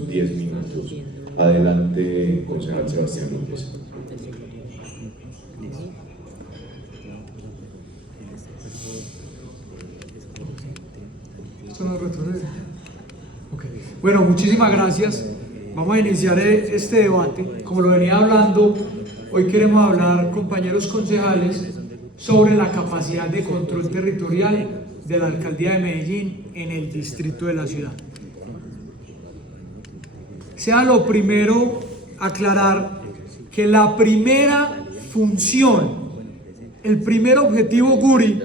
sus 10 minutos. Adelante, concejal Sebastián López. Bueno, muchísimas gracias. Vamos a iniciar este debate. Como lo venía hablando, hoy queremos hablar, compañeros concejales, sobre la capacidad de control territorial de la Alcaldía de Medellín en el distrito de la ciudad. Sea lo primero aclarar que la primera función, el primer objetivo Guri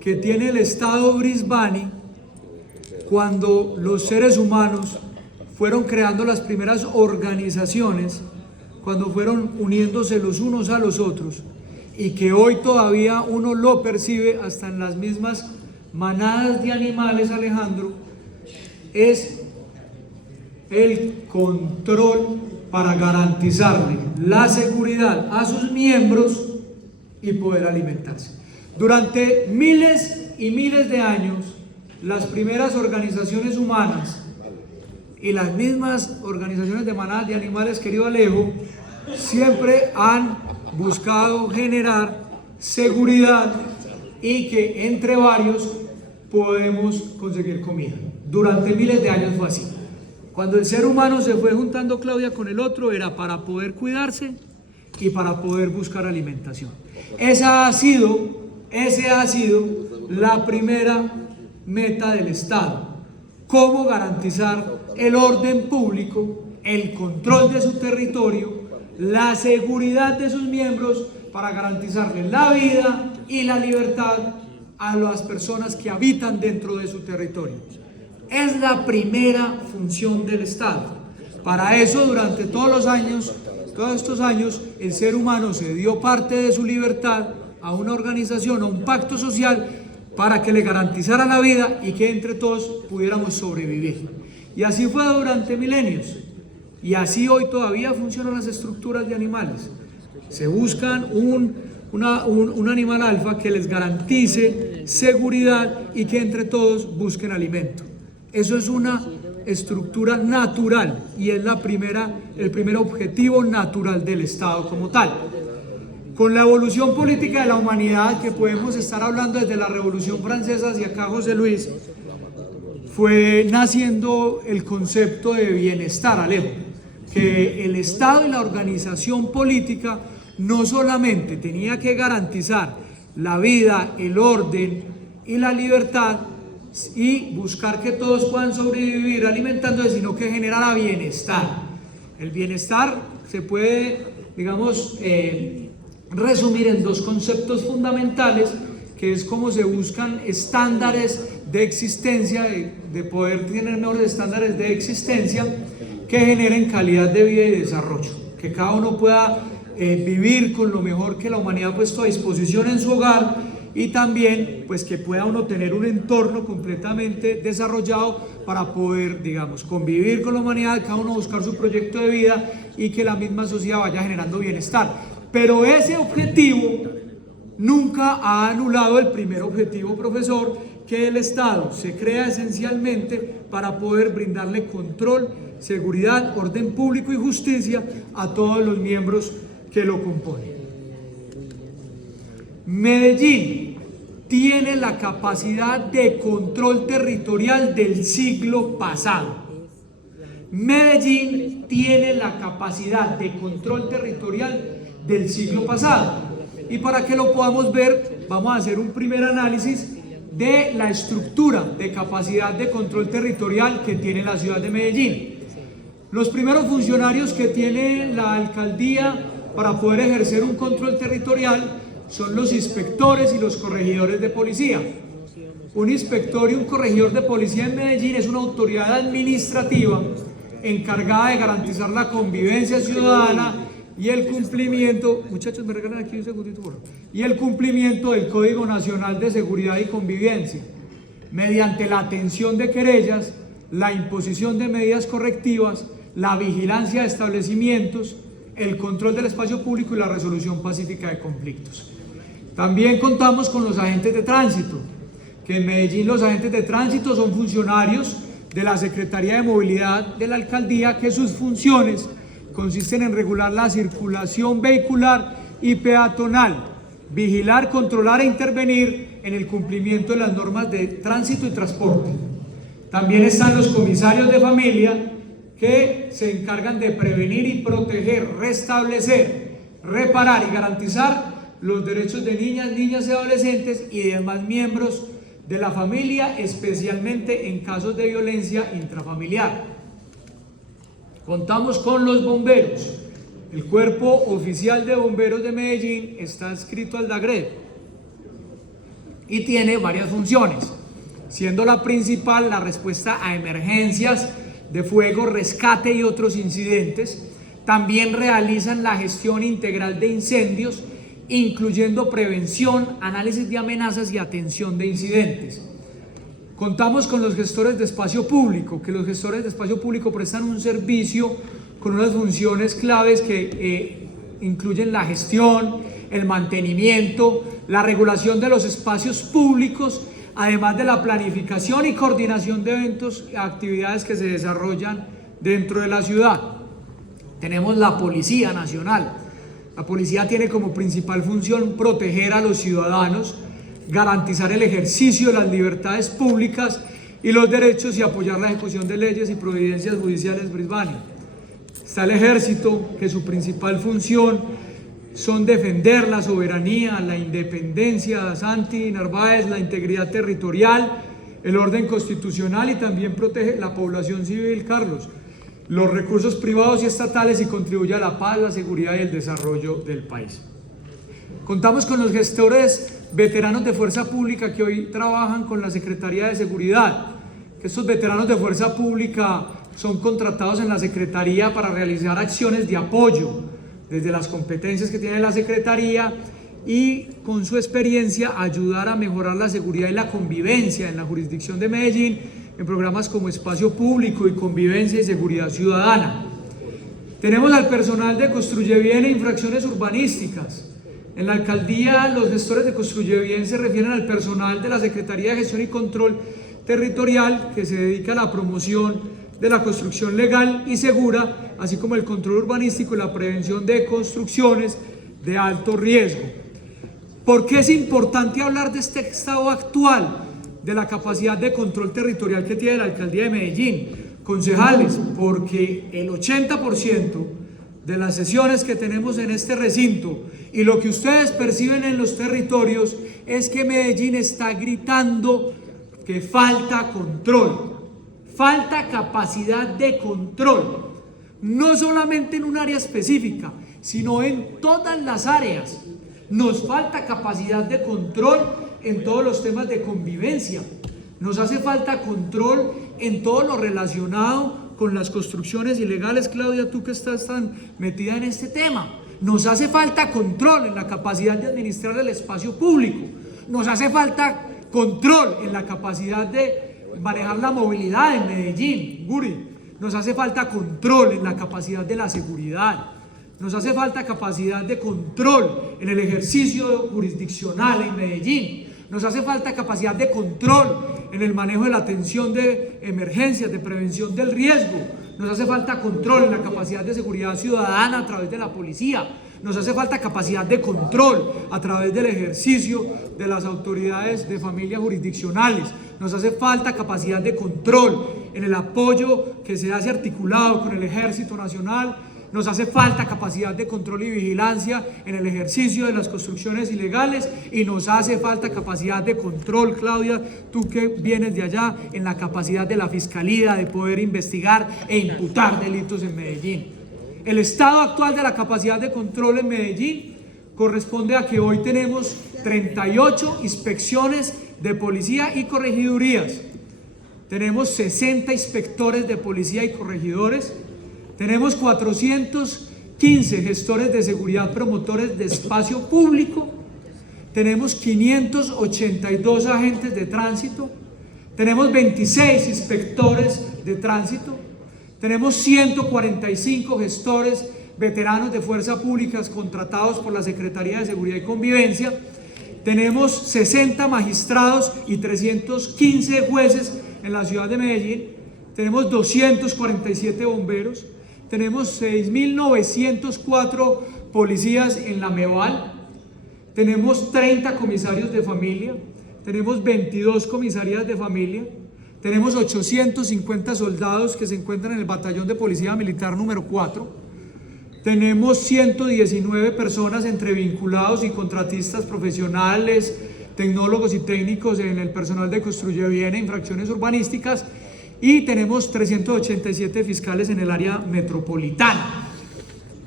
que tiene el Estado Brisbane cuando los seres humanos fueron creando las primeras organizaciones, cuando fueron uniéndose los unos a los otros, y que hoy todavía uno lo percibe hasta en las mismas manadas de animales, Alejandro, es el control para garantizarle la seguridad a sus miembros y poder alimentarse. Durante miles y miles de años, las primeras organizaciones humanas y las mismas organizaciones de manadas de animales, querido Alejo, siempre han buscado generar seguridad y que entre varios podemos conseguir comida. Durante miles de años fue así. Cuando el ser humano se fue juntando, Claudia, con el otro, era para poder cuidarse y para poder buscar alimentación. Esa ha sido la primera meta del Estado. Cómo garantizar el orden público, el control de su territorio, la seguridad de sus miembros para garantizarle la vida y la libertad a las personas que habitan dentro de su territorio. Es la primera función del Estado. Para eso, durante todos estos años, el ser humano se dio parte de su libertad a una organización, a un pacto social, para que le garantizara la vida y que entre todos pudiéramos sobrevivir. Y así fue durante milenios. Y así hoy todavía funcionan las estructuras de animales. Se buscan un animal alfa que les garantice seguridad y que entre todos busquen alimento. Eso es una estructura natural y es el primer objetivo natural del Estado como tal. Con la evolución política de la humanidad, que podemos estar hablando desde la Revolución Francesa hacia acá, José Luis, fue naciendo el concepto de bienestar, Alejo, que el Estado y la organización política no solamente tenía que garantizar la vida, el orden y la libertad y buscar que todos puedan sobrevivir alimentándose, sino que generara bienestar. El bienestar se puede, digamos, resumir en dos conceptos fundamentales, que es cómo se buscan estándares de existencia, de poder tener mejores estándares de existencia que generen calidad de vida y desarrollo, que cada uno pueda vivir con lo mejor que la humanidad ha puesto a disposición en su hogar, y también pues que pueda uno tener un entorno completamente desarrollado para poder, digamos, convivir con la humanidad, cada uno buscar su proyecto de vida y que la misma sociedad vaya generando bienestar. Pero ese objetivo nunca ha anulado el primer objetivo, profesor, que el Estado se crea esencialmente para poder brindarle control, seguridad, orden público y justicia a todos los miembros que lo componen. Medellín tiene la capacidad de control territorial del siglo pasado. Medellín tiene la capacidad de control territorial del siglo pasado. Y para que lo podamos ver, vamos a hacer un primer análisis de la estructura de capacidad de control territorial que tiene la ciudad de Medellín. Los primeros funcionarios que tiene la alcaldía para poder ejercer un control territorial son los inspectores y los corregidores de policía. Un inspector y un corregidor de policía en Medellín es una autoridad administrativa encargada de garantizar la convivencia ciudadana y el cumplimiento, muchachos, me regalan aquí un segundito, por favor, y el cumplimiento del Código Nacional de Seguridad y Convivencia, mediante la atención de querellas, la imposición de medidas correctivas, la vigilancia de establecimientos, el control del espacio público y la resolución pacífica de conflictos. También contamos con los agentes de tránsito, que en Medellín los agentes de tránsito son funcionarios de la Secretaría de Movilidad de la Alcaldía, que sus funciones consisten en regular la circulación vehicular y peatonal, vigilar, controlar e intervenir en el cumplimiento de las normas de tránsito y transporte. También están los comisarios de familia, que se encargan de prevenir y proteger, restablecer, reparar y garantizar los derechos de niñas, niños y adolescentes y demás miembros de la familia, especialmente en casos de violencia intrafamiliar. Contamos con los bomberos. El Cuerpo Oficial de Bomberos de Medellín está adscrito al DAGRED y tiene varias funciones, siendo la principal la respuesta a emergencias de fuego, rescate y otros incidentes. También realizan la gestión integral de incendios, incluyendo prevención, análisis de amenazas y atención de incidentes. Contamos con los gestores de espacio público, que los gestores de espacio público prestan un servicio con unas funciones claves que incluyen la gestión, el mantenimiento, la regulación de los espacios públicos, además de la planificación y coordinación de eventos y actividades que se desarrollan dentro de la ciudad. Tenemos la Policía Nacional. La policía tiene como principal función proteger a los ciudadanos, garantizar el ejercicio de las libertades públicas y los derechos y apoyar la ejecución de leyes y providencias judiciales. Brisbane. Está el Ejército, que su principal función son defender la soberanía, la independencia, Santi Narváez, la integridad territorial, el orden constitucional y también protege la población civil, Carlos, los recursos privados y estatales y contribuye a la paz, la seguridad y el desarrollo del país. Contamos con los gestores veteranos de Fuerza Pública que hoy trabajan con la Secretaría de Seguridad. Estos veteranos de Fuerza Pública son contratados en la Secretaría para realizar acciones de apoyo desde las competencias que tiene la Secretaría y con su experiencia ayudar a mejorar la seguridad y la convivencia en la jurisdicción de Medellín en programas como Espacio Público y Convivencia y Seguridad Ciudadana. Tenemos al personal de Construye Bien e Infracciones Urbanísticas. En la alcaldía, los gestores de Construye Bien se refieren al personal de la Secretaría de Gestión y Control Territorial, que se dedica a la promoción de la construcción legal y segura, así como el control urbanístico y la prevención de construcciones de alto riesgo. ¿Por qué es importante hablar de este estado actual de la capacidad de control territorial que tiene la alcaldía de Medellín? Concejales, porque el 80% de las sesiones que tenemos en este recinto y lo que ustedes perciben en los territorios es que Medellín está gritando que falta control, falta capacidad de control, no solamente en un área específica, sino en todas las áreas. Nos falta capacidad de control en todos los temas de convivencia, nos hace falta control en todo lo relacionado con las construcciones ilegales. Claudia, tú que estás tan metida en este tema, nos hace falta control en la capacidad de administrar el espacio público, nos hace falta control en la capacidad de manejar la movilidad en Medellín, Guri, nos hace falta control en la capacidad de la seguridad, nos hace falta capacidad de control en el ejercicio jurisdiccional en Medellín, nos hace falta capacidad de control en el manejo de la atención de emergencias, de prevención del riesgo, nos hace falta control en la capacidad de seguridad ciudadana a través de la policía, nos hace falta capacidad de control a través del ejercicio de las autoridades de familia jurisdiccionales, nos hace falta capacidad de control en el apoyo que se hace articulado con el Ejército Nacional, nos hace falta capacidad de control y vigilancia en el ejercicio de las construcciones ilegales y nos hace falta capacidad de control, Claudia, tú que vienes de allá, en la capacidad de la Fiscalía de poder investigar e imputar delitos en Medellín. El estado actual de la capacidad de control en Medellín corresponde a que hoy tenemos 38 inspecciones de policía y corregidurías, tenemos 60 inspectores de policía y corregidores, tenemos 415 gestores de seguridad, promotores de espacio público, tenemos 582 agentes de tránsito, tenemos 26 inspectores de tránsito, tenemos 145 gestores veteranos de fuerza públicas contratados por la Secretaría de Seguridad y Convivencia, tenemos 60 magistrados y 315 jueces en la ciudad de Medellín, tenemos 247 bomberos, tenemos 6.904 policías en la MEVAL, tenemos 30 comisarios de familia, tenemos 22 comisarías de familia, tenemos 850 soldados que se encuentran en el batallón de policía militar número 4, tenemos 119 personas entre vinculados y contratistas profesionales, tecnólogos y técnicos en el personal de Construye Bien e infracciones urbanísticas, y tenemos 387 fiscales en el área metropolitana.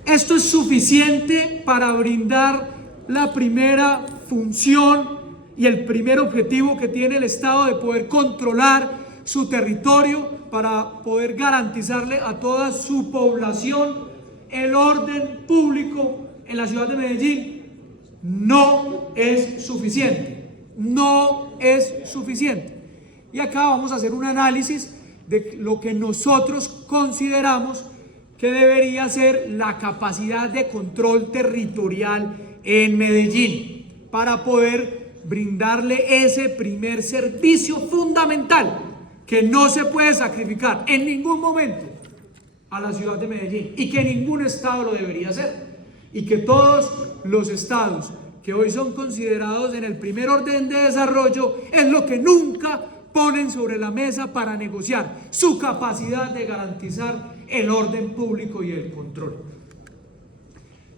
Esto es suficiente para brindar la primera función y el primer objetivo que tiene el Estado de poder controlar su territorio, para poder garantizarle a toda su población el orden público en la ciudad de Medellín. No es suficiente, no es suficiente. Y acá vamos a hacer un análisis de lo que nosotros consideramos que debería ser la capacidad de control territorial en Medellín, para poder brindarle ese primer servicio fundamental que no se puede sacrificar en ningún momento a la ciudad de Medellín, y que ningún estado lo debería hacer, y que todos los estados que hoy son considerados en el primer orden de desarrollo es lo que nunca ponen sobre la mesa para negociar su capacidad de garantizar el orden público y el control.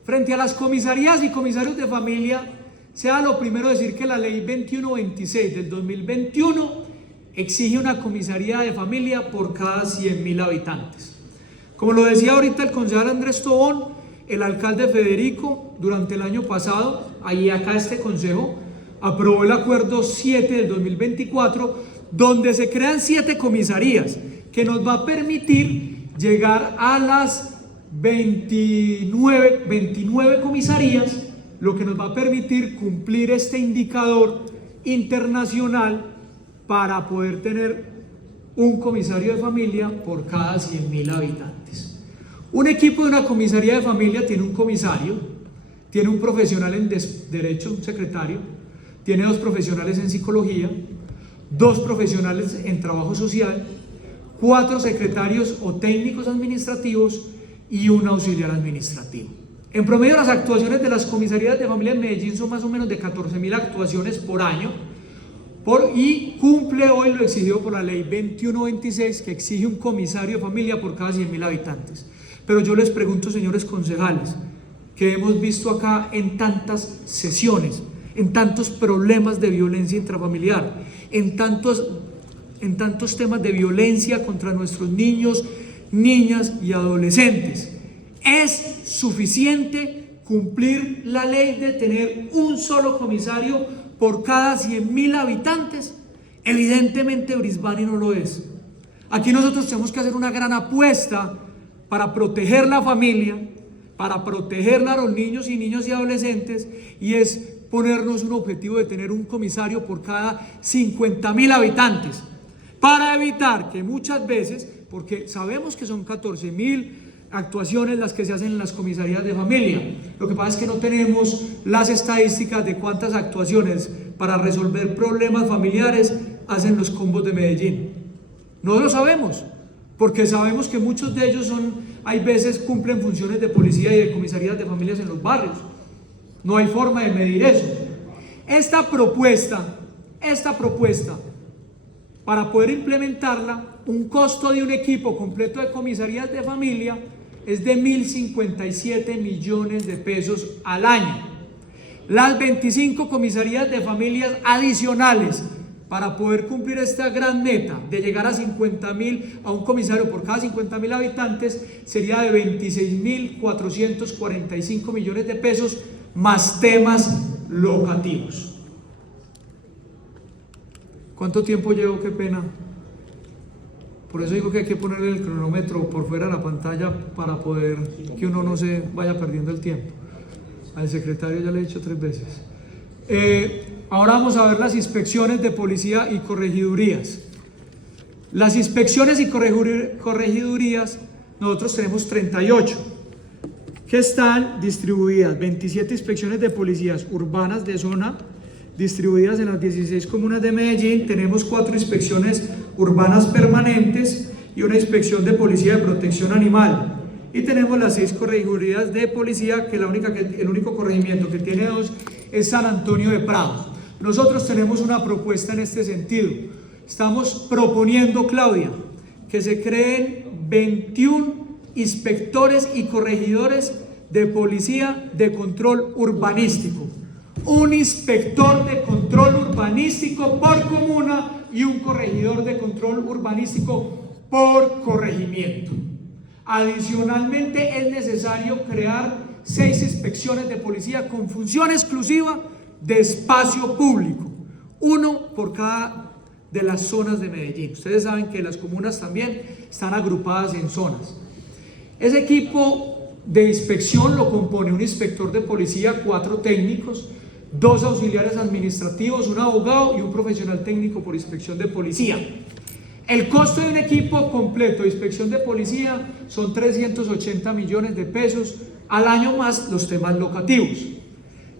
Frente a las comisarías y comisarios de familia, sea lo primero decir que la ley 2126 del 2021 exige una comisaría de familia por cada 100.000 habitantes. Como lo decía ahorita el concejal Andrés Tobón, el alcalde Federico, durante el año pasado, acá este consejo aprobó el acuerdo 7 del 2024, donde se crean 7 comisarías, que nos va a permitir llegar a las 29 comisarías, lo que nos va a permitir cumplir este indicador internacional para poder tener un comisario de familia por cada 100.000 habitantes. Un equipo de una comisaría de familia tiene un comisario, tiene un profesional en derecho, un secretario, tiene 2 profesionales en psicología, 2 profesionales en trabajo social, 4 secretarios o técnicos administrativos y un auxiliar administrativo. En promedio, las actuaciones de las comisarías de familia en Medellín son más o menos de 14.000 actuaciones por año, y cumple hoy lo exigido por la ley 2126, que exige un comisario de familia por cada 100.000 habitantes. Pero yo les pregunto, señores concejales, que hemos visto acá en tantas sesiones, en tantos problemas de violencia intrafamiliar, en tantos temas de violencia contra nuestros niños, niñas y adolescentes, ¿es suficiente cumplir la ley de tener un solo comisario por cada 100.000 habitantes? Evidentemente Brisbane no lo es. Aquí nosotros tenemos que hacer una gran apuesta para proteger la familia, para proteger a los niños y adolescentes, y es ponernos un objetivo de tener un comisario por cada 50.000 habitantes, para evitar que muchas veces, porque sabemos que son 14.000 actuaciones las que se hacen en las comisarías de familia, lo que pasa es que no tenemos las estadísticas de cuántas actuaciones para resolver problemas familiares hacen los combos de Medellín. No lo sabemos, porque sabemos que muchos de ellos hay veces cumplen funciones de policía y de comisarías de familias en los barrios. No hay forma de medir eso. Esta propuesta, para poder implementarla, un costo de un equipo completo de comisarías de familia es de 1.057 millones de pesos al año. Las 25 comisarías de familias adicionales, para poder cumplir esta gran meta de llegar a 50.000, a un comisario por cada 50.000 habitantes, sería de 26.445 millones de pesos, más temas locativos. ¿Cuánto tiempo llevo? Qué pena. Por eso digo que hay que ponerle el cronómetro por fuera de la pantalla para poder que uno no se vaya perdiendo el tiempo. Al secretario ya le he dicho 3 veces. Ahora vamos a ver las inspecciones de policía y corregidurías. Las inspecciones y corregidurías, nosotros tenemos 38, que están distribuidas, 27 inspecciones de policías urbanas de zona, distribuidas en las 16 comunas de Medellín. Tenemos 4 inspecciones urbanas permanentes y una inspección de policía de protección animal. Y tenemos las 6 corregidurías de policía, que el único corregimiento que tiene 2 es San Antonio de Prados. Nosotros tenemos una propuesta en este sentido. Estamos proponiendo, Claudia, que se creen 21 inspectores y corregidores de policía de control urbanístico. Un inspector de control urbanístico por comuna y un corregidor de control urbanístico por corregimiento. Adicionalmente, es necesario crear 6 inspecciones de policía con función exclusiva de espacio público, 1 por cada de las zonas de Medellín. Ustedes saben que las comunas también están agrupadas en zonas. Ese equipo de inspección lo compone un inspector de policía, 4 técnicos, 2 auxiliares administrativos, un abogado y un profesional técnico por inspección de policía. El costo de un equipo completo de inspección de policía son 380 millones de pesos al año, más los temas locativos.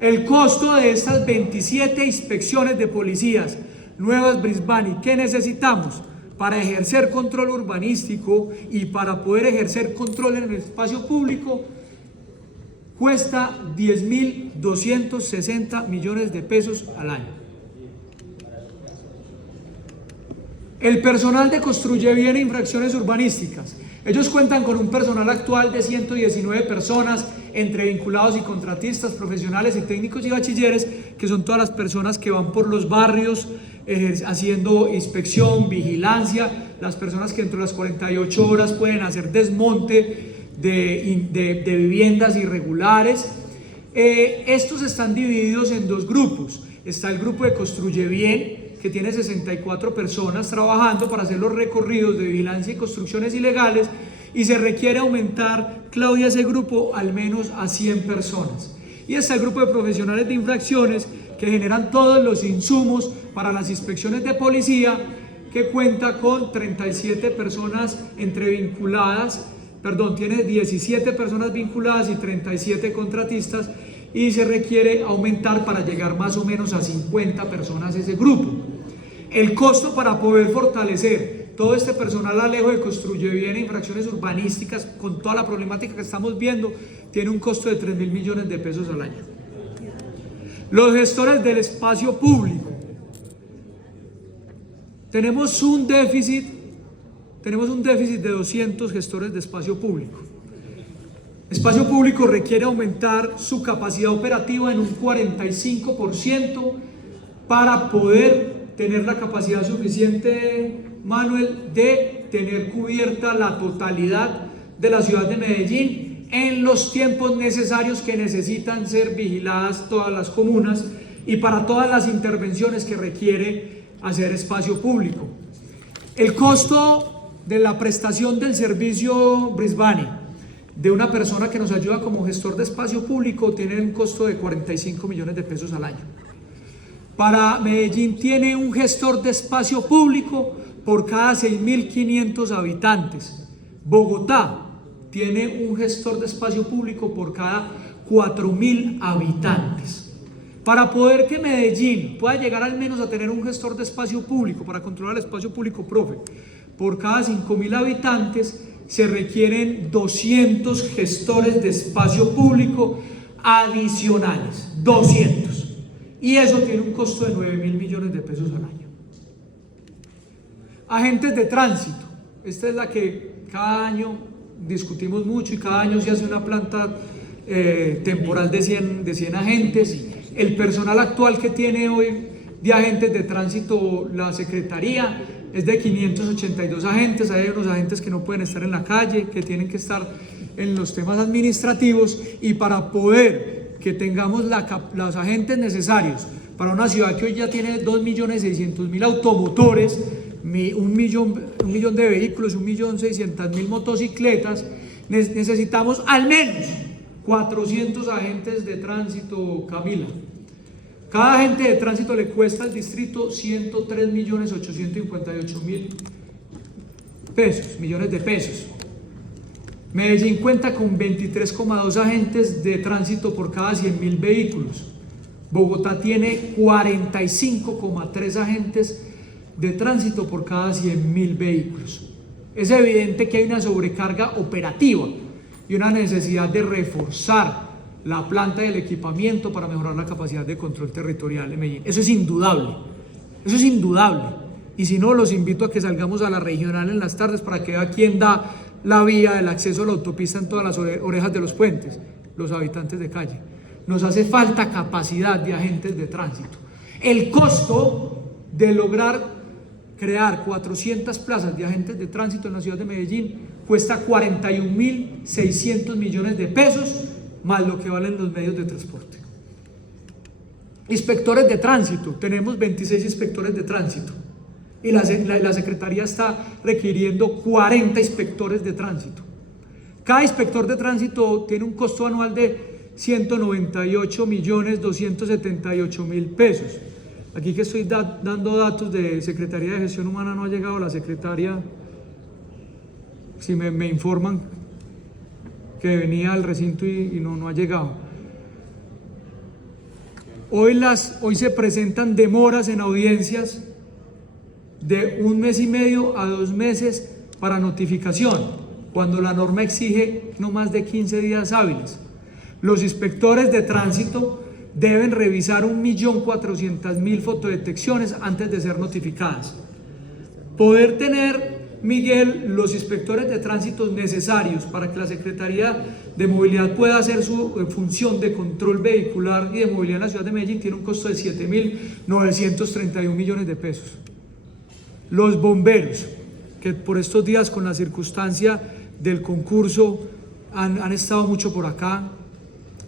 El costo de estas 27 inspecciones de policías nuevas Brisbane que necesitamos para ejercer control urbanístico y para poder ejercer control en el espacio público cuesta 10.260 millones de pesos al año. El personal de Construye Bien e Infracciones Urbanísticas. Ellos cuentan con un personal actual de 119 personas, entre vinculados y contratistas, profesionales y técnicos y bachilleres, que son todas las personas que van por los barrios haciendo inspección, vigilancia, las personas que dentro de las 48 horas pueden hacer desmonte de viviendas irregulares. Estos están divididos en 2 grupos. Está el grupo de Construye Bien, que tiene 64 personas trabajando para hacer los recorridos de vigilancia y construcciones ilegales, y se requiere aumentar, Claudia, ese grupo al menos a 100 personas. Y está el grupo de profesionales de infracciones, que generan todos los insumos para las inspecciones de policía, que cuenta con 37 personas tiene 17 personas vinculadas y 37 contratistas, y se requiere aumentar para llegar más o menos a 50 personas ese grupo. El costo para poder fortalecer todo este personal alejo de Construye Bien e Infracciones Urbanísticas, con toda la problemática que estamos viendo, tiene un costo de 3.000 millones de pesos al año. Los gestores del espacio público. Tenemos un déficit de 200 gestores de espacio público. Espacio público requiere aumentar su capacidad operativa en un 45% para poder tener la capacidad suficiente, Manuel, de tener cubierta la totalidad de la ciudad de Medellín en los tiempos necesarios que necesitan ser vigiladas todas las comunas y para todas las intervenciones que requiere hacer espacio público. El costo de la prestación del servicio Brisbane de una persona que nos ayuda como gestor de espacio público tiene un costo de 45 millones de pesos al año. Para Medellín tiene un gestor de espacio público por cada 6.500 habitantes. Bogotá tiene un gestor de espacio público por cada 4.000 habitantes. Para poder que Medellín pueda llegar al menos a tener un gestor de espacio público para controlar el espacio público, por cada 5.000 habitantes, se requieren 200 gestores de espacio público adicionales, 200. Y eso tiene un costo de 9.000 millones de pesos al año. Agentes de tránsito. Esta es la que cada año discutimos mucho y cada año se hace una planta temporal de 100 agentes. El personal actual que tiene hoy de agentes de tránsito la Secretaría es de 582 agentes. Hay unos agentes que no pueden estar en la calle, que tienen que estar en los temas administrativos, y para poder que tengamos los agentes necesarios para una ciudad que hoy ya tiene 2.600.000 automotores, 1 millón de vehículos, 1.600.000 motocicletas, necesitamos al menos 400 agentes de tránsito, Camila. Cada agente de tránsito le cuesta al distrito 103.858.000 millones de pesos. Medellín cuenta con 23,2 agentes de tránsito por cada 100.000 vehículos. Bogotá tiene 45,3 agentes de tránsito por cada 100.000 vehículos. Es evidente que hay una sobrecarga operativa y una necesidad de reforzar la planta y el equipamiento para mejorar la capacidad de control territorial en Medellín. Eso es indudable, eso es indudable. Y si no, los invito a que salgamos a la regional en las tardes para que vea quién da la vía del acceso a la autopista en todas las orejas de los puentes, los habitantes de calle. Nos hace falta capacidad de agentes de tránsito. El costo de lograr crear 400 plazas de agentes de tránsito en la ciudad de Medellín cuesta 41.600 millones de pesos, más lo que valen los medios de transporte. Inspectores de tránsito, tenemos 26 inspectores de tránsito y la Secretaría está requiriendo 40 inspectores de tránsito. Cada inspector de tránsito tiene un costo anual de 198.278.000 pesos. Aquí que estoy dando datos de Secretaría de Gestión Humana, no ha llegado la secretaria, si me informan que venía al recinto y no ha llegado. Hoy se presentan demoras en audiencias de 1 mes y medio a 2 meses para notificación, cuando la norma exige no más de 15 días hábiles. Los inspectores de tránsito deben revisar 1.400.000 fotodetecciones antes de ser notificadas. Poder tener, Miguel, los inspectores de tránsito necesarios para que la Secretaría de Movilidad pueda hacer su función de control vehicular y de movilidad en la ciudad de Medellín tiene un costo de 7.931 millones de pesos. Los bomberos, que por estos días con la circunstancia del concurso han estado mucho por acá,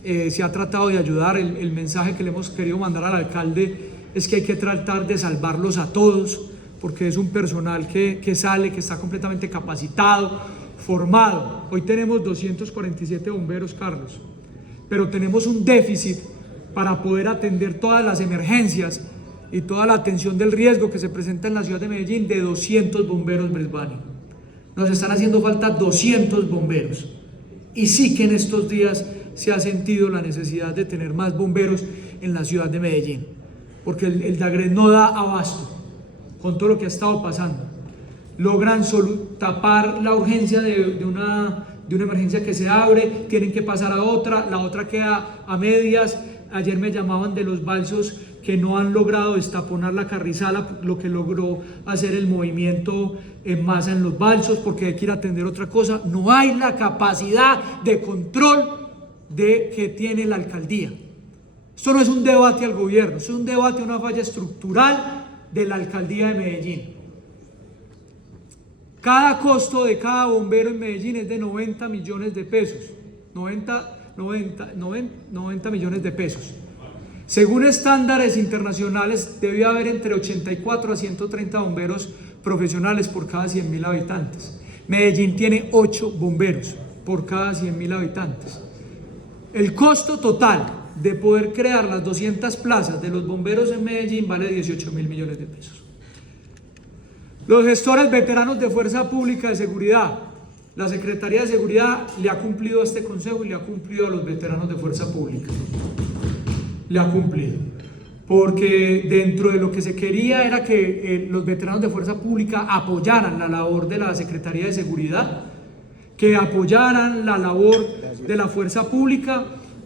se ha tratado de ayudar. El mensaje que le hemos querido mandar al alcalde es que hay que tratar de salvarlos a todos, porque es un personal que sale, que está completamente capacitado, formado. Hoy tenemos 247 bomberos, Carlos, pero tenemos un déficit para poder atender todas las emergencias y toda la atención del riesgo que se presenta en la ciudad de Medellín de 200 bomberos, Bresbani. Nos están haciendo falta 200 bomberos. Y sí que en estos días se ha sentido la necesidad de tener más bomberos en la ciudad de Medellín, porque el DAGRED no da abasto con todo lo que ha estado pasando. Logran tapar la urgencia de una emergencia que se abre, tienen que pasar a otra, la otra queda a medias. Ayer me llamaban de los balsos que no han logrado destaponar la carrizala, lo que logró hacer el movimiento en masa en los balsos, porque hay que ir a atender otra cosa. No hay la capacidad de control que tiene la alcaldía. Esto no es un debate al gobierno, esto es un debate a una falla estructural de la alcaldía de Medellín. Cada costo de cada bombero en Medellín es de 90 millones de pesos. 90 millones de pesos. Según estándares internacionales, debe haber entre 84 a 130 bomberos profesionales por cada 100.000 habitantes. Medellín tiene 8 bomberos por cada 100.000 habitantes. El costo total de poder crear las 200 plazas de los bomberos en Medellín vale 18.000 millones de pesos. Los gestores veteranos de Fuerza Pública de Seguridad. La Secretaría de Seguridad le ha cumplido a este consejo y le ha cumplido a los veteranos de Fuerza Pública. Le ha cumplido. Porque dentro de lo que se quería era que los veteranos de Fuerza Pública apoyaran la labor de la Secretaría de Seguridad, que apoyaran la labor de la Fuerza Pública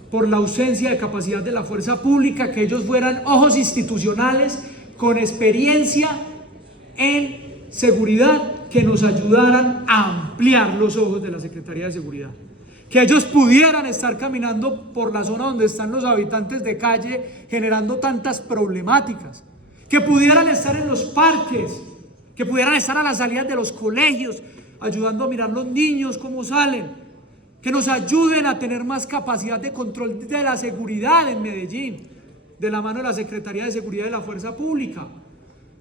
por la ausencia de capacidad de la Fuerza Pública, que ellos fueran ojos institucionales con experiencia en seguridad, que nos ayudaran a ampliar los ojos de la Secretaría de Seguridad, que ellos pudieran estar caminando por la zona donde están los habitantes de calle generando tantas problemáticas, que pudieran estar en los parques, que pudieran estar a las salidas de los colegios ayudando a mirar los niños cómo salen, que nos ayuden a tener más capacidad de control de la seguridad en Medellín, de la mano de la Secretaría de Seguridad de la Fuerza Pública.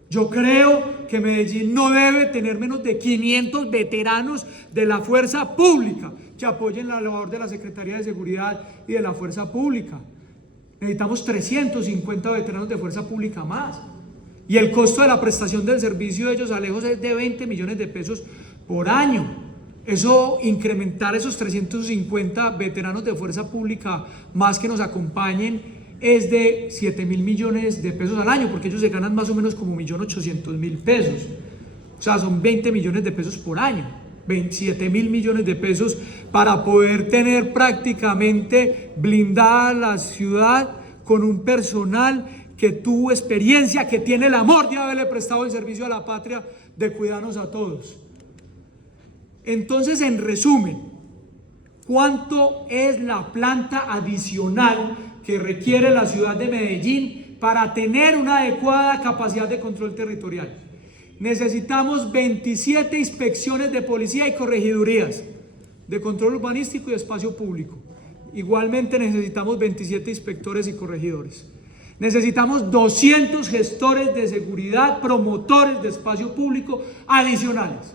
Yo creo que Medellín no debe tener menos de 500 veteranos de la Fuerza Pública que apoyen la labor de la Secretaría de Seguridad y de la Fuerza Pública. Necesitamos 350 veteranos de Fuerza Pública más. Y el costo de la prestación del servicio de ellos a lejos es de 20 millones de pesos por año. Eso, incrementar esos 350 veteranos de Fuerza Pública más que nos acompañen, es de 7.000 millones de pesos al año, porque ellos se ganan más o menos como 1.800.000 pesos. O sea, son 20 millones de pesos por año, 27.000 millones de pesos para poder tener prácticamente blindada la ciudad con un personal que tuvo experiencia, que tiene el amor de haberle prestado el servicio a la patria, de cuidarnos a todos. Entonces, en resumen, ¿cuánto es la planta adicional que requiere la ciudad de Medellín para tener una adecuada capacidad de control territorial? Necesitamos 27 inspecciones de policía y corregidurías de control urbanístico y de espacio público. Igualmente necesitamos 27 inspectores y corregidores. Necesitamos 200 gestores de seguridad, promotores de espacio público adicionales.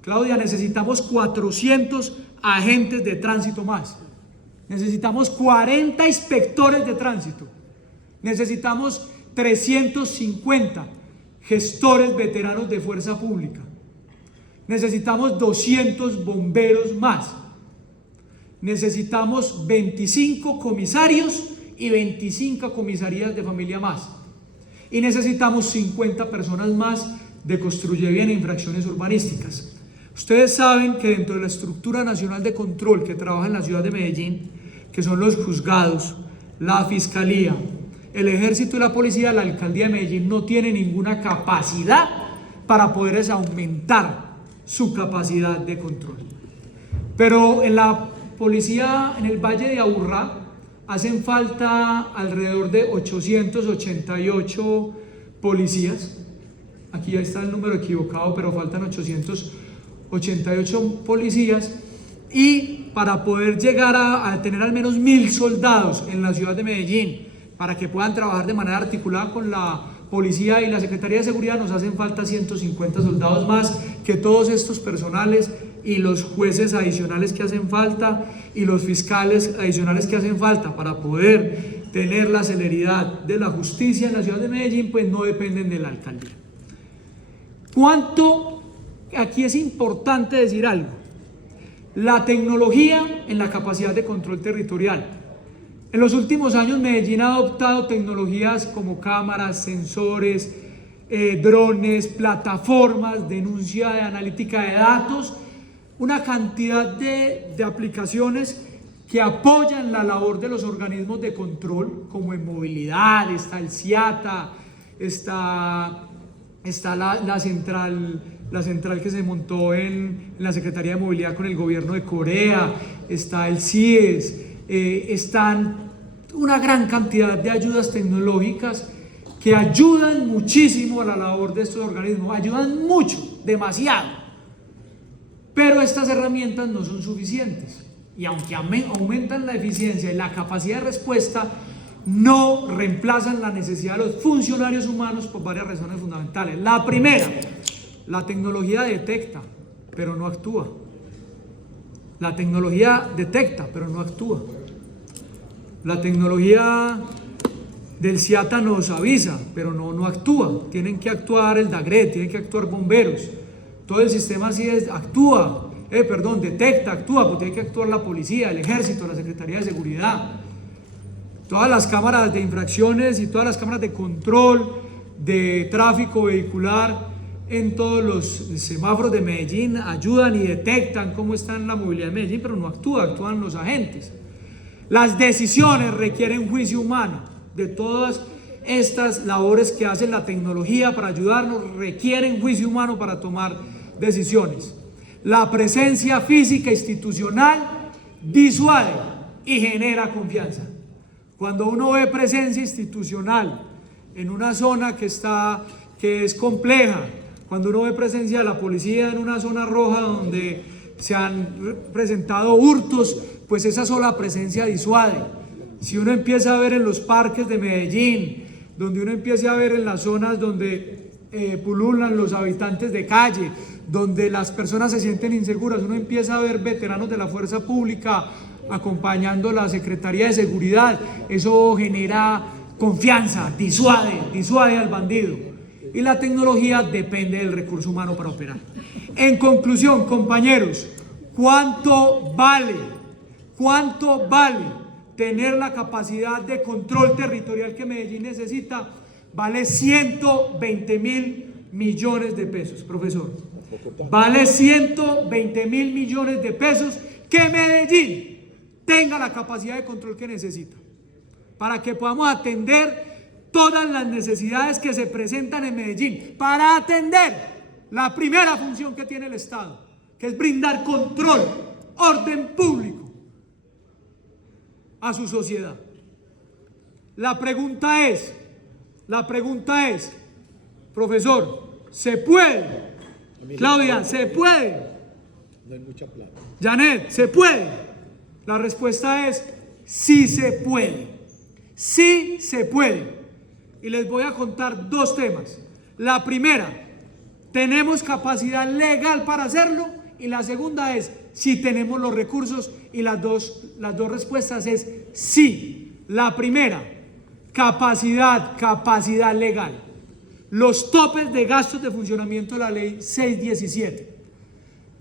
Claudia, necesitamos 400 agentes de tránsito más. Necesitamos 40 inspectores de tránsito. Necesitamos 350 gestores veteranos de fuerza pública. Necesitamos 200 bomberos más. Necesitamos 25 comisarios y 25 comisarías de familia más. Y necesitamos 50 personas más de Construye Bien e infracciones urbanísticas. Ustedes saben que dentro de la estructura nacional de control que trabaja en la ciudad de Medellín, que son los juzgados, la fiscalía, el ejército y la policía, la alcaldía de Medellín no tiene ninguna capacidad para poder aumentar su capacidad de control. Pero en la policía, en el Valle de Aburrá, hacen falta alrededor de 888 policías. Aquí ya está el número equivocado, pero faltan 888 policías. Y para poder llegar a tener al menos 1000 soldados en la ciudad de Medellín, para que puedan trabajar de manera articulada con la policía y la Secretaría de Seguridad, nos hacen falta 150 soldados más, que todos estos personales y los jueces adicionales que hacen falta y los fiscales adicionales que hacen falta para poder tener la celeridad de la justicia en la ciudad de Medellín, pues no dependen de la alcaldía. ¿Cuánto? Aquí es importante decir algo. La tecnología en la capacidad de control territorial. En los últimos años Medellín ha adoptado tecnologías como cámaras, sensores, drones, plataformas, denuncia de analítica de datos, una cantidad de aplicaciones que apoyan la labor de los organismos de control, como en movilidad, está el CIATA, está la central que se montó en la Secretaría de Movilidad con el gobierno de Corea, está el CIES, están una gran cantidad de ayudas tecnológicas que ayudan muchísimo a la labor de estos organismos, ayudan mucho, demasiado. Pero estas herramientas no son suficientes y aunque aumentan la eficiencia y la capacidad de respuesta, no reemplazan la necesidad de los funcionarios humanos por varias razones fundamentales. La primera, la tecnología detecta, pero no actúa. La tecnología detecta, pero no actúa. La tecnología del CIATA nos avisa, pero no actúa. Tienen que actuar el DAGRE, tienen que actuar bomberos. Todo el sistema así detecta, actúa, porque tiene que actuar la policía, el ejército, la Secretaría de Seguridad. Todas las cámaras de infracciones y todas las cámaras de control de tráfico vehicular en todos los semáforos de Medellín ayudan y detectan cómo está la movilidad de Medellín, pero no actúan los agentes. Las decisiones requieren juicio humano. De todas estas labores que hace la tecnología para ayudarnos, requieren juicio humano para tomar decisiones. La presencia física institucional disuade y genera confianza. Cuando uno ve presencia institucional en una zona que es compleja, cuando uno ve presencia de la policía en una zona roja donde se han presentado hurtos, pues esa sola presencia disuade. Si uno empieza a ver en los parques de Medellín, donde uno empieza a ver en las zonas donde pululan los habitantes de calle, donde las personas se sienten inseguras, uno empieza a ver veteranos de la fuerza pública acompañando la Secretaría de Seguridad, eso genera confianza, disuade al bandido. Y la tecnología depende del recurso humano para operar. En conclusión, compañeros, ¿cuánto vale tener la capacidad de control territorial que Medellín necesita? Vale 120.000 millones de pesos, profesor. Vale 120.000 millones de pesos que Medellín tenga la capacidad de control que necesita para que podamos atender todas las necesidades que se presentan en Medellín, para atender la primera función que tiene el Estado, que es brindar control, orden público a su sociedad. La pregunta es, profesor, ¿se puede? Claudia, ¿se puede? No hay mucha plata. Janet, ¿se puede? La respuesta es sí se puede. Sí se puede. Y les voy a contar dos temas. La primera, ¿tenemos capacidad legal para hacerlo? Y la segunda es si tenemos los recursos, y las dos respuestas es sí. La primera, capacidad legal. Los topes de gastos de funcionamiento de la ley 617.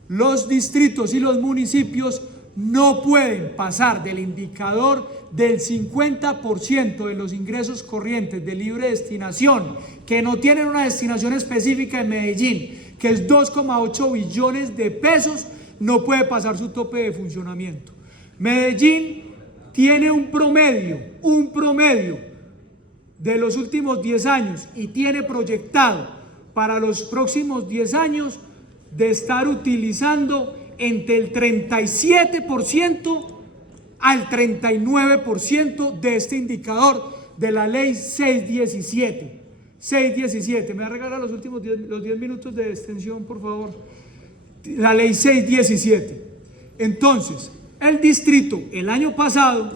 Los distritos y los municipios no pueden pasar del indicador del 50% de los ingresos corrientes de libre destinación, que no tienen una destinación específica en Medellín, que es 2,8 billones de pesos, no puede pasar su tope de funcionamiento. Medellín tiene un promedio de los últimos 10 años y tiene proyectado para los próximos 10 años de estar utilizando entre el 37% al 39% de este indicador de la ley 617. 617, me va a regalar los últimos 10 minutos de extensión, por favor. La ley 617. Entonces, el distrito el año pasado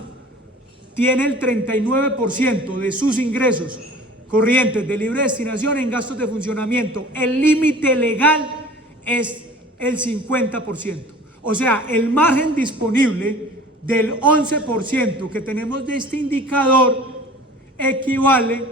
tiene el 39% de sus ingresos corrientes de libre destinación en gastos de funcionamiento. El límite legal es el 50%. O sea, el margen disponible del 11% que tenemos de este indicador equivale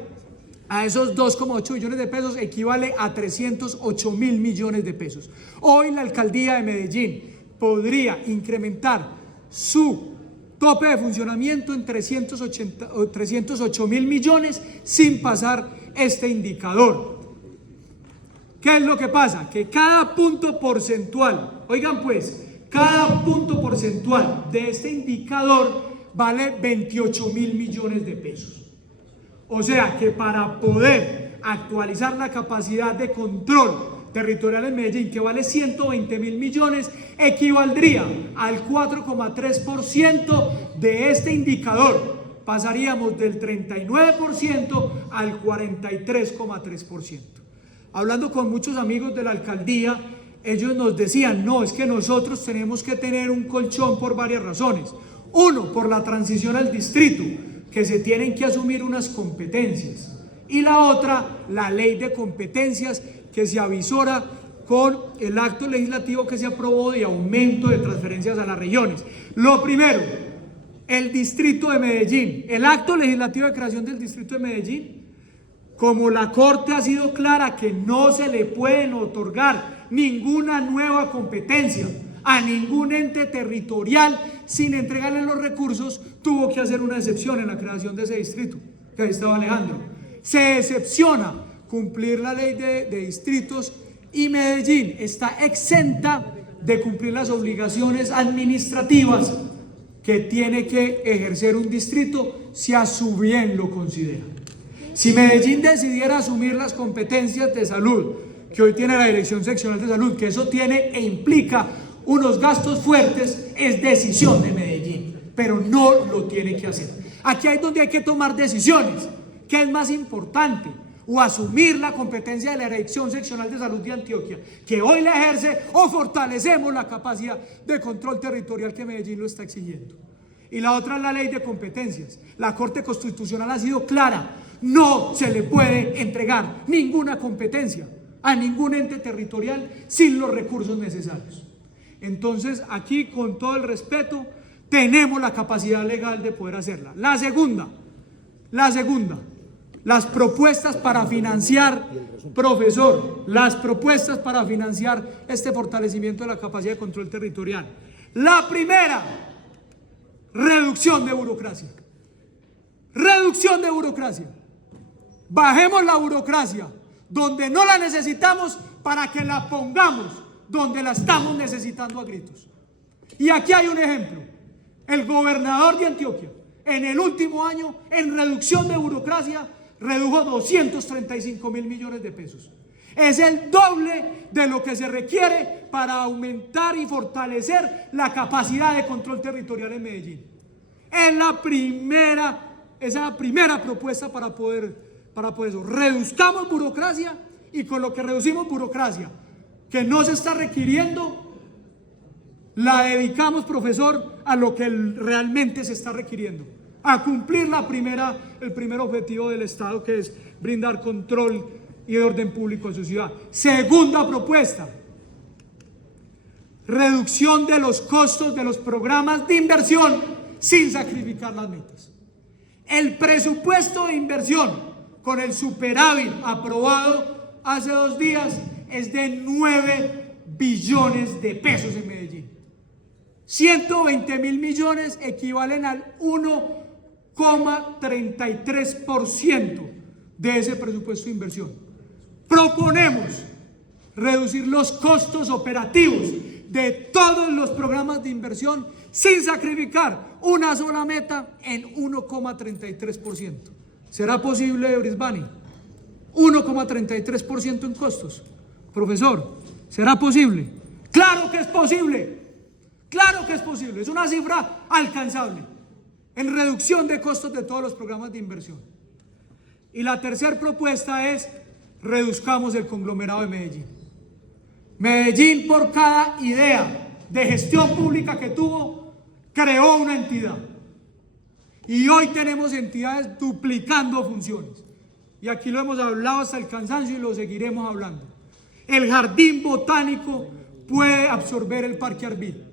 a esos 2,8 billones de pesos, equivale a 308.000 millones de pesos. Hoy la alcaldía de Medellín podría incrementar su tope de funcionamiento en 308.000 millones sin pasar este indicador. ¿Qué es lo que pasa? Que cada punto porcentual, oigan pues, cada punto porcentual de este indicador vale 28.000 millones de pesos. O sea que para poder actualizar la capacidad de control territorial en Medellín, que vale 120.000 millones, equivaldría al 4,3% de este indicador. Pasaríamos del 39% al 43,3%. Hablando con muchos amigos de la alcaldía, ellos nos decían, no, es que nosotros tenemos que tener un colchón por varias razones. Uno, por la transición al distrito, que se tienen que asumir unas competencias. Y la otra, la ley de competencias que se avisora con el acto legislativo que se aprobó de aumento de transferencias a las regiones. Lo primero, el distrito de Medellín, el acto legislativo de creación del distrito de Medellín, como la Corte ha sido clara que no se le pueden otorgar ninguna nueva competencia a ningún ente territorial sin entregarle los recursos, tuvo que hacer una excepción en la creación de ese distrito, que ahí estaba Alejandro. Se excepciona cumplir la ley de distritos y Medellín está exenta de cumplir las obligaciones administrativas que tiene que ejercer un distrito si a su bien lo considera. Si Medellín decidiera asumir las competencias de salud que hoy tiene la Dirección Seccional de Salud, que eso tiene e implica unos gastos fuertes, es decisión de Medellín, pero no lo tiene que hacer. Aquí es donde hay que tomar decisiones. ¿Qué es más importante? O asumir la competencia de la Dirección Seccional de Salud de Antioquia, que hoy la ejerce, o fortalecemos la capacidad de control territorial que Medellín lo está exigiendo. Y la otra es la ley de competencias. La Corte Constitucional ha sido clara. No se le puede entregar ninguna competencia a ningún ente territorial sin los recursos necesarios. Entonces, aquí, con todo el respeto, tenemos la capacidad legal de poder hacerla. La segunda, las propuestas para financiar, profesor, las propuestas para financiar este fortalecimiento de la capacidad de control territorial. La primera, reducción de burocracia. Reducción de burocracia. Bajemos la burocracia. donde no la necesitamos para que la pongamos donde la estamos necesitando a gritos. Y aquí hay un ejemplo. El gobernador de Antioquia, en el último año, en reducción de burocracia, redujo 235.000 millones de pesos. Es el doble de lo que se requiere para aumentar y fortalecer la capacidad de control territorial en Medellín. Es esa primera propuesta para poder eso. Reduzcamos burocracia y con lo que reducimos burocracia que no se está requiriendo, la dedicamos, profesor, a lo que realmente se está requiriendo, a cumplir el primer objetivo del Estado, que es brindar control y orden público en su ciudad. Segunda propuesta: reducción de los costos de los programas de inversión sin sacrificar las metas. El presupuesto de inversión con el superávit aprobado hace 2 días es de 9 billones de pesos en Medellín. 120.000 millones equivalen al 1,33% de ese presupuesto de inversión. Proponemos reducir los costos operativos de todos los programas de inversión sin sacrificar una sola meta en 1,33%. ¿Será posible, Brisbane? 1,33% en costos. Profesor, ¿será posible? ¡Claro que es posible! ¡Claro que es posible! Es una cifra alcanzable en reducción de costos de todos los programas de inversión. Y la tercera propuesta es: reduzcamos el conglomerado de Medellín. Medellín, por cada idea de gestión pública que tuvo, creó una entidad. Y hoy tenemos entidades duplicando funciones. Y aquí lo hemos hablado hasta el cansancio y lo seguiremos hablando. El jardín botánico puede absorber el Parque Arbil.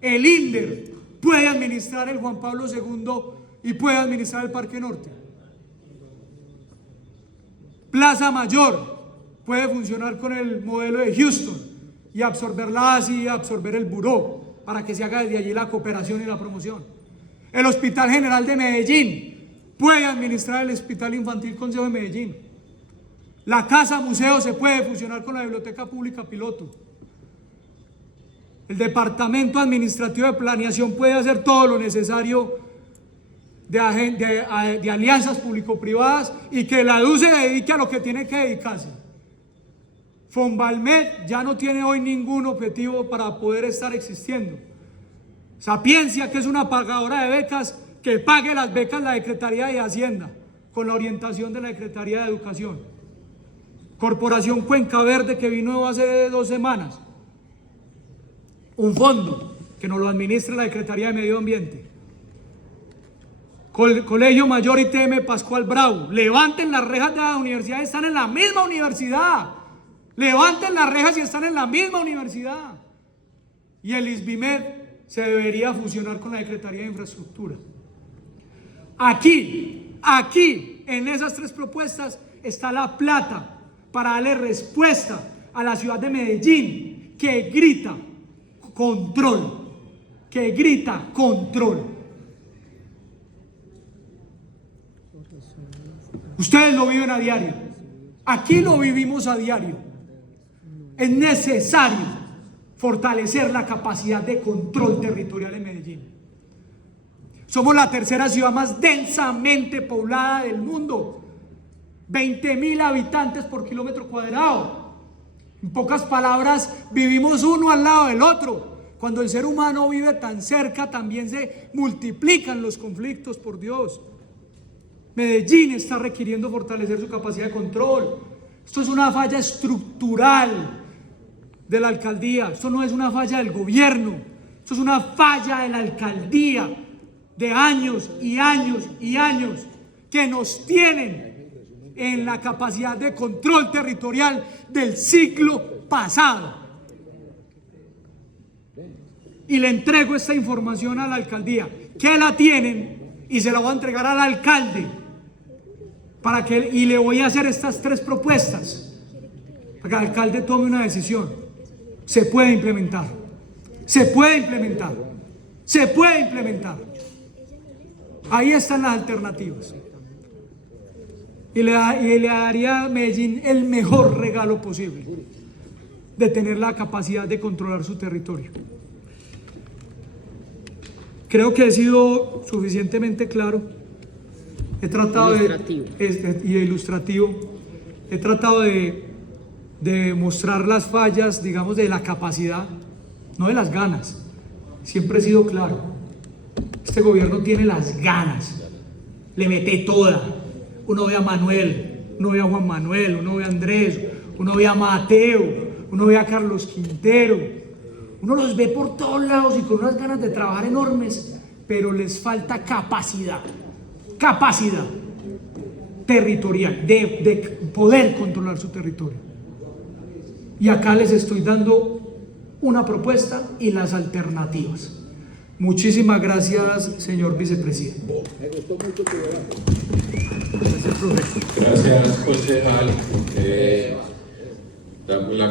El INDER puede administrar el Juan Pablo II y puede administrar el Parque Norte. Plaza Mayor puede funcionar con el modelo de Houston y absorber la ASI y absorber el Buró para que se haga desde allí la cooperación y la promoción. El Hospital General de Medellín puede administrar el Hospital Infantil Consejo de Medellín. La Casa Museo se puede fusionar con la Biblioteca Pública Piloto. El Departamento Administrativo de Planeación puede hacer todo lo necesario de alianzas público-privadas y que la DU se dedique a lo que tiene que dedicarse. Fonvalmed ya no tiene hoy ningún objetivo para poder estar existiendo. Sapiencia, que es una pagadora de becas, que pague las becas la Secretaría de Hacienda con la orientación de la Secretaría de Educación. Corporación Cuenca Verde, que vino hace 2 semanas. Un fondo que nos lo administra la Secretaría de Medio Ambiente. Colegio Mayor ITM Pascual Bravo. Levanten las rejas de la universidad, están en la misma universidad. Levanten las rejas y están en la misma universidad. Y el ISBIMED se debería fusionar con la Secretaría de Infraestructura. Aquí, en esas 3 propuestas está la plata para darle respuesta a la ciudad de Medellín, que grita control, Ustedes lo viven a diario, aquí lo vivimos a diario. Es necesario fortalecer la capacidad de control territorial en Medellín. Somos la tercera ciudad más densamente poblada del mundo, 20.000 habitantes por kilómetro cuadrado. En pocas palabras, vivimos uno al lado del otro. Cuando el ser humano vive tan cerca, también se multiplican los conflictos, por Dios. Medellín está requiriendo fortalecer su capacidad de control. Esto es una falla estructural de la alcaldía. Esto no es una falla del gobierno. Esto es una falla de la alcaldía de años y años y años que nos tienen en la capacidad de control territorial del siglo pasado. Y le entrego esta información a la alcaldía, que la tienen, y se la voy a entregar al alcalde y le voy a hacer estas 3 propuestas para que el alcalde tome una decisión. Se puede implementar, ahí están las alternativas. y le daría a Medellín el mejor regalo posible, de tener la capacidad de controlar su territorio. Creo que he sido suficientemente claro. He tratado ilustrativo. He tratado de mostrar las fallas, digamos, de la capacidad, no de las ganas. Siempre he sido claro. Este gobierno tiene las ganas, le mete toda. Uno ve a Manuel, uno ve a Juan Manuel, uno ve a Andrés, uno ve a Mateo, uno ve a Carlos Quintero. Uno los ve por todos lados y con unas ganas de trabajar enormes, pero les falta capacidad territorial, de poder controlar su territorio. Y acá les estoy dando una propuesta y las alternativas. Muchísimas gracias, señor vicepresidente. Me gustó mucho tu debate. Gracias, profe. Gracias, concejal. Damos la